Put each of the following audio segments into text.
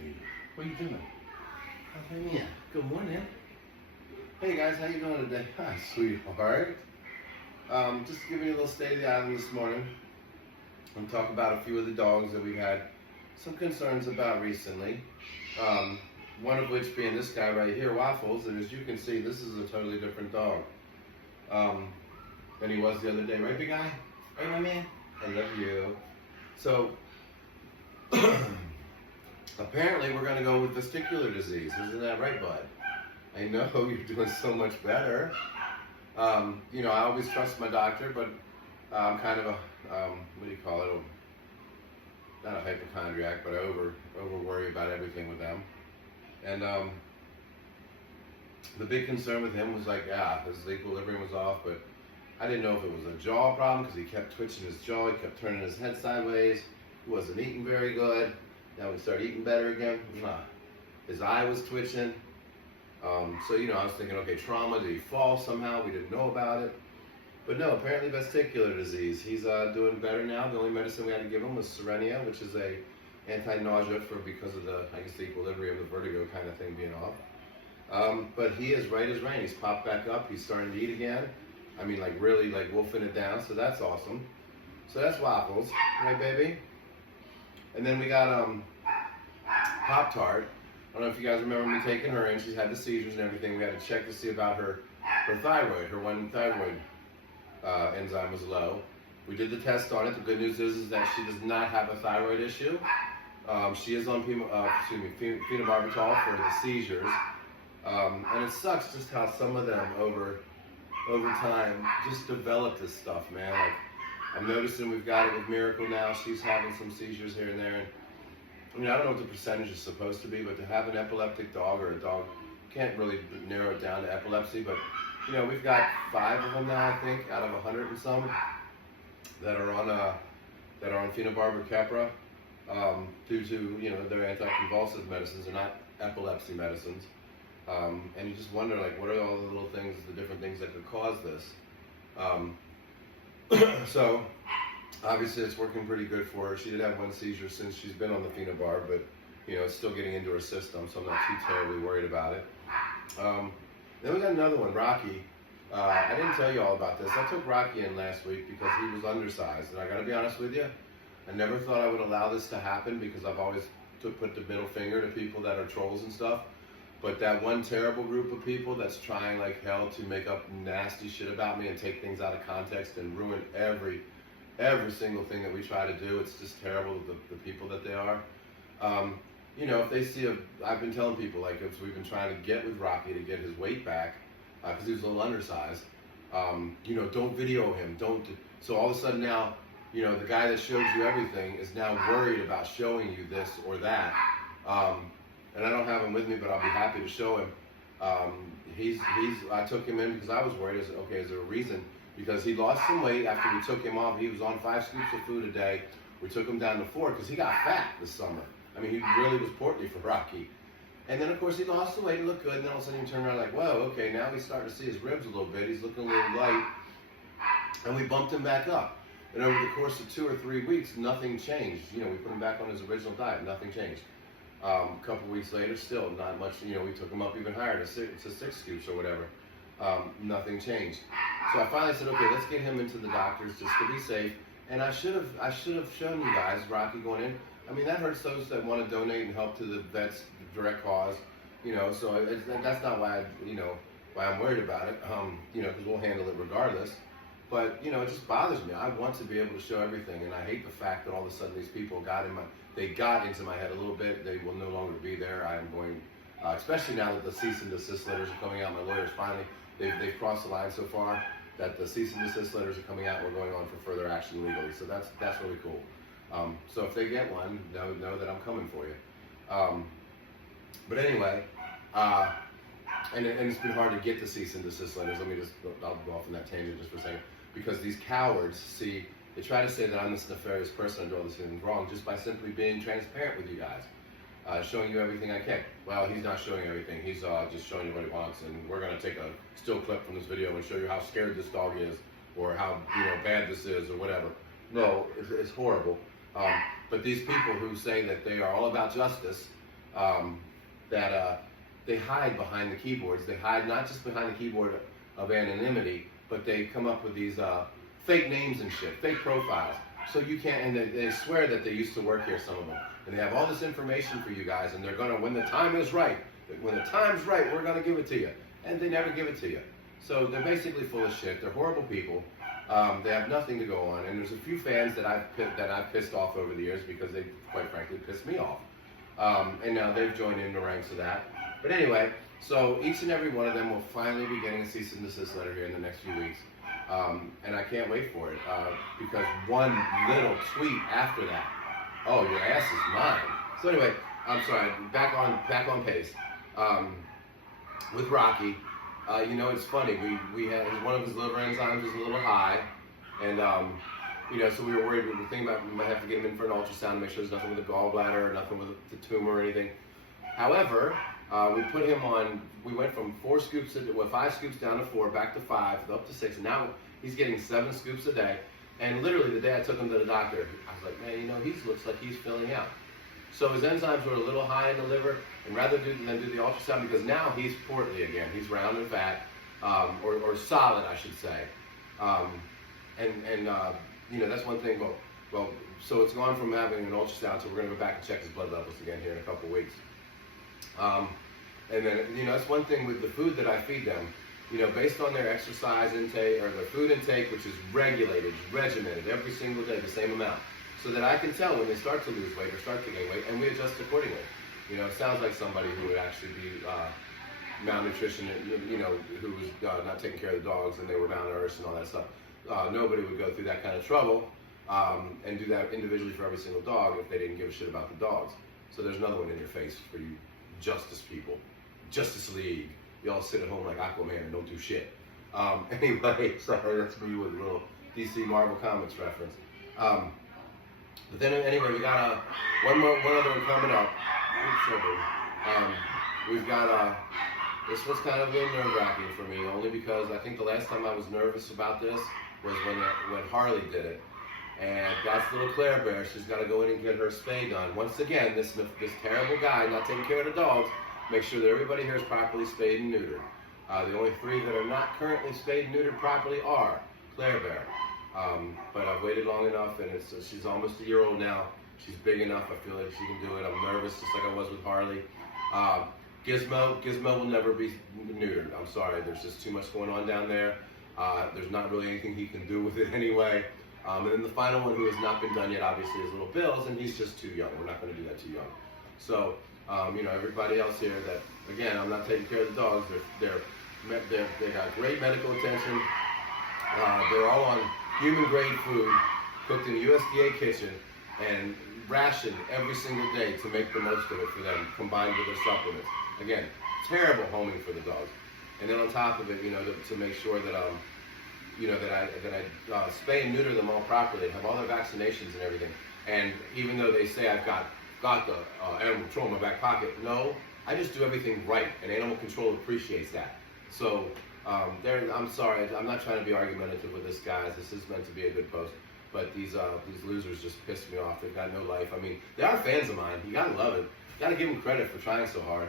you? What are you doing? Yeah. Good morning. Hey guys, how you doing today? Hi, sweetheart. Just giving you a little state of the island this morning. I'm talking about a few of the dogs that we've had some concerns about recently. One of which being this guy right here, Waffles, and as you can see, this is a totally different dog than he was the other day. Right, big guy? Right, my man? I love you. So, apparently we're going to go with testicular disease. Isn't that right, bud? I know you're doing so much better. You know, I always trust my doctor, but I'm kind of a, what do you call it? Not a hypochondriac, but I over worry about everything with them. And the big concern with him was like, yeah, his equilibrium was off, but I didn't know if it was a jaw problem because he kept twitching his jaw, he kept turning his head sideways, he wasn't eating very good. Now we started eating better again. His eye was twitching. So, you know, I was thinking, okay, trauma, did he fall somehow? We didn't know about it. But no, apparently vestibular disease. He's doing better now. The only medicine we had to give him was Serenia, which is a anti-nausea because of the, I guess, the equilibrium, the vertigo kind of thing being off. But he is right as rain. He's popped back up. He's starting to eat again. I mean, like really like wolfing it down. So that's awesome. So that's Waffles, right, baby? And then we got Tart. I don't know if you guys remember me taking her in. She's had the seizures and everything. We had to check to see about her thyroid. Her one thyroid enzyme was low. We did the test on it. The good news is that she does not have a thyroid issue. She is on phenobarbital for the seizures. And it sucks just how some of them over time just develop this stuff, man. Like, I'm noticing we've got it with Miracle now. She's having some seizures here and there. And, I mean, I don't know what the percentage is supposed to be, but to have an epileptic dog or a dog, can't really narrow it down to epilepsy, but, you know, we've got 5 of them now, I think, out of 100 and some that are on phenobarbital due to, you know, their anticonvulsive medicines are not epilepsy medicines. And you just wonder, like, what are all the little things, the different things that could cause this? So, obviously it's working pretty good for her. She did have one seizure since she's been on the phenobarb, but, you know, it's still getting into her system, so I'm not too terribly worried about it. Then we got another one, Rocky. I didn't tell you all about this. I took Rocky in last week because he was undersized, and I gotta be honest with you, I never thought I would allow this to happen because I've always put the middle finger to people that are trolls and stuff. But that one terrible group of people that's trying like hell to make up nasty shit about me and take things out of context and ruin every single thing that we try to do, it's just terrible, the people that they are. You know, if they see I've been telling people, like, if we've been trying to get with Rocky to get his weight back, because he was a little undersized, you know, don't video him, so all of a sudden now, you know, the guy that showed you everything is now worried about showing you this or that. And I don't have him with me, but I'll be happy to show him. I took him in because I was worried. Okay, is there a reason? Because he lost some weight after we took him off. He was on 5 scoops of food a day. We took him down to 4 because he got fat this summer. I mean, he really was portly for Rocky. And then, of course, he lost the weight, he looked good, and then all of a sudden he turned around like, whoa, okay, now he's starting to see his ribs a little bit. He's looking a little light. And we bumped him back up. And over the course of 2 or 3 weeks, nothing changed. You know, we put him back on his original diet. Nothing changed. A couple weeks later, still not much. You know, we took him up even higher to 6 scoops or whatever. Nothing changed. So I finally said, okay, let's get him into the doctors just to be safe. And I should have shown you guys Rocky going in. I mean, that hurts those that want to donate and help to the vets, direct cause. You know, so that's not why why I'm worried about it. You know, because we'll handle it regardless. But, you know, it just bothers me. I want to be able to show everything, and I hate the fact that all of a sudden these people got into my head a little bit. They will no longer be there. I am going, especially now that the cease and desist letters are coming out. My lawyers finally, they've crossed the line so far that the cease and desist letters are coming out. We're going on for further action legally, so that's really cool. So if they get one, know that I'm coming for you. But anyway, and it's been hard to get the cease and desist letters. I'll go off on that tangent just for a second. Because these cowards, see, they try to say that I'm this nefarious person and do all these things wrong just by simply being transparent with you guys, showing you everything I can. Well, he's not showing everything. He's just showing you what he wants, and we're going to take a still clip from this video and show you how scared this dog is, or how bad this is, or whatever. No, it's horrible. But these people who say that they are all about justice, that they hide behind the keyboards. They hide not just behind the keyboard of anonymity, but they come up with these fake names and shit, fake profiles. So you can't, and they swear that they used to work here, some of them. And they have all this information for you guys, and they're gonna, when the time is right, when the time's right, we're gonna give it to you. And they never give it to you. So they're basically full of shit. They're horrible people. They have nothing to go on. And there's a few fans that I've pissed off over the years because they, quite frankly, pissed me off. And now they've joined in the ranks of that. But anyway, so each and every one of them will finally be getting a cease and desist letter here in the next few weeks. And I can't wait for it, because one little tweet after that, oh, your ass is mine. So anyway, I'm sorry, back on pace. With Rocky, you know, it's funny, we had, one of his liver enzymes was a little high, and you know, so we were worried, we were thinking about, we might have to get him in for an ultrasound to make sure there's nothing with the gallbladder or nothing with the tumor or anything. However, we put him on, we went from 5 scoops down to 4, back to 5, up to 6, and now he's getting 7 scoops a day. And literally the day I took him to the doctor, I was like, man, you know, he looks like he's filling out. So his enzymes were a little high in the liver, and rather than do the ultrasound, because now he's portly again, he's round and fat, or solid, I should say. You know, that's one thing. Well, so it's gone from having an ultrasound, so we're going to go back and check his blood levels again here in a couple of weeks. And then, you know, that's one thing with the food that I feed them. You know, based on their exercise intake, or their food intake, which is regulated, regimented every single day, the same amount, so that I can tell when they start to lose weight or start to gain weight, and we adjust accordingly. You know, it sounds like somebody who would actually be malnutrition, you know, who was not taking care of the dogs and they were malnourished and all that stuff. Nobody would go through that kind of trouble and do that individually for every single dog if they didn't give a shit about the dogs. So there's another one in your face for you justice people. Justice League. You all sit at home like Aquaman and don't do shit. Anyway, sorry, that's me with a little DC Marvel Comics reference. But then anyway, we got one other one coming up. We've got this was kind of a little nerve-wracking for me, only because I think the last time I was nervous about this was when Harley did it. And that's little Claire Bear. She's got to go in and get her spay done. Once again, this terrible guy not taking care of the dogs. Make sure that everybody here is properly spayed and neutered. The only 3 that are not currently spayed and neutered properly are Claire Bear. But I've waited long enough, and she's almost a year old now. She's big enough. I feel like she can do it. I'm nervous, just like I was with Harley. Gizmo will never be neutered. I'm sorry. There's just too much going on down there. There's not really anything he can do with it anyway. And then the final one, who has not been done yet, obviously, is Little Bill's, and he's just too young. We're not going to do that too young. So, you know, everybody else here that, again, I'm not taking care of the dogs. They got great medical attention. They're all on human-grade food, cooked in a USDA kitchen, and rationed every single day to make the most of it for them, combined with their supplements. Again, terrible homing for the dogs. And then on top of it, you know, to make sure that you know, that I spay and neuter them all properly, have all their vaccinations and everything. And even though they say I've got the animal control in my back pocket, no, I just do everything right, and animal control appreciates that. So I'm sorry, I'm not trying to be argumentative with this, guys. This is meant to be a good post, but these losers just pissed me off. They've got no life. I mean, they are fans of mine. You gotta love it. You gotta give them credit for trying so hard.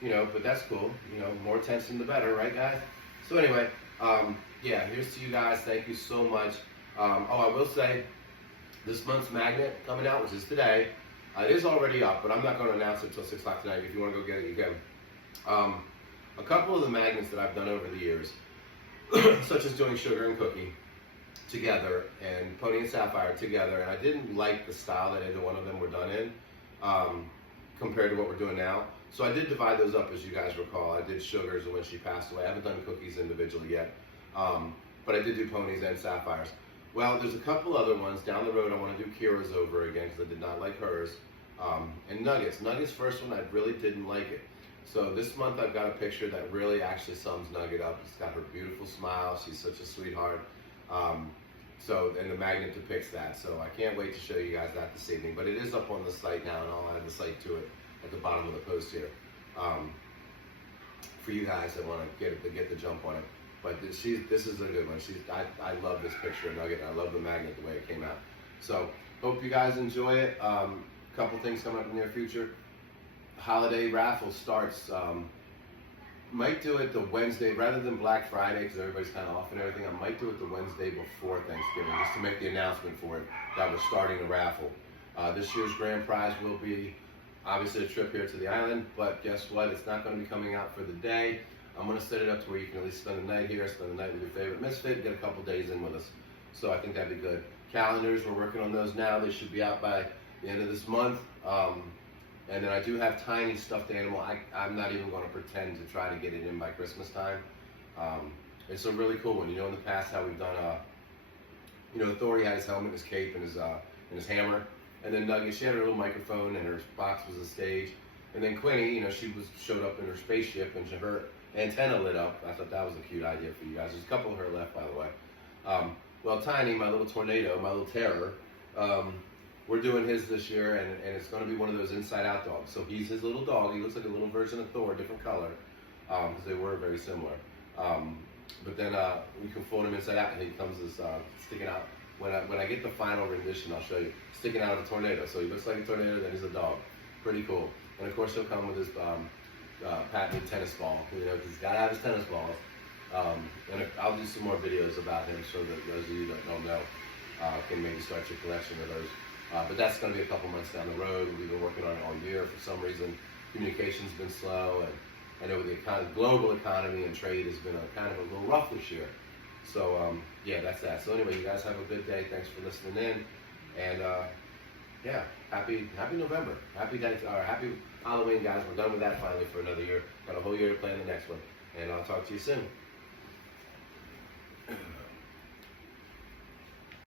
You know, but that's cool. You know, more attention the better, right, guys? So anyway, yeah, here's to you guys. Thank you so much. Oh, I will say, this month's magnet coming out, which is today, it is already up, but I'm not going to announce it until 6 o'clock tonight. If you want to go get it, you can. A couple of the magnets that I've done over the years, such as doing Sugar and Cookie together and Pony and Sapphire together, and I didn't like the style that either one of them were done in compared to what we're doing now. So I did divide those up, as you guys recall. I did Sugars when she passed away. I haven't done Cookies individually yet, but I did do Ponies and Sapphires. Well, there's a couple other ones. Down the road, I want to do Kira's over again because I did not like hers. And Nuggets. Nuggets' first one, I really didn't like it. So this month, I've got a picture that really actually sums Nugget up. It's got her beautiful smile. She's such a sweetheart. And the magnet depicts that. So I can't wait to show you guys that this evening. But it is up on the site now, and I'll add the site to it at the bottom of the post here. For you guys that want to get the jump on it. But this is a good one. I love this picture of Nugget, and I love the magnet, the way it came out. So hope you guys enjoy it. Couple things coming up in the near future. holiday raffle starts. Might do it the Wednesday rather than Black Friday because everybody's kind of off and everything. I might do it the Wednesday before Thanksgiving just to make the announcement for it that we're starting a raffle. This year's grand prize will be obviously a trip here to the island, but guess what? It's not going to be coming out for the day. I'm going to set it up to where you can at least spend the night here, spend the night with your favorite misfit, get a couple days in with us. So I think that'd be good. Calendars, we're working on those now. They should be out by the end of this month. And then I do have Tiny stuffed animal. I'm not even going to pretend to try to get it in by Christmas time. It's a really cool one. You know, in the past how we've done, you know, Thor had his helmet, his cape, and his hammer. And then Nugget, she had her little microphone, and her box was a stage. And then Quinny, you know, she showed up in her spaceship, and her antenna lit up. I thought that was a cute idea for you guys. There's a couple of her left, by the way. Well, Tiny, my little tornado, my little terror, we're doing his this year, and it's going to be one of those inside-out dogs. So he's his little dog. He looks like a little version of Thor, different color, because they were very similar. But then you can fold him inside out, and he comes as sticking out. When I get the final rendition, I'll show you. Sticking out of the tornado. So he looks like a tornado, then he's a dog. Pretty cool. And of course, he'll come with his patented tennis ball. You know, 'cause he's got to have his tennis balls. And I'll do some more videos about him so that those of you that don't know can maybe start your collection of those. But that's going to be a couple months down the road. We've been working on it all year. For some reason, communication's been slow, and I know the global economy and trade has been kind of a little rough this year. So yeah, that's that. So anyway, you guys have a good day. Thanks for listening in, and yeah, happy November, happy Halloween, guys. We're done with that finally for another year. Got a whole year to plan the next one, and I'll talk to you soon.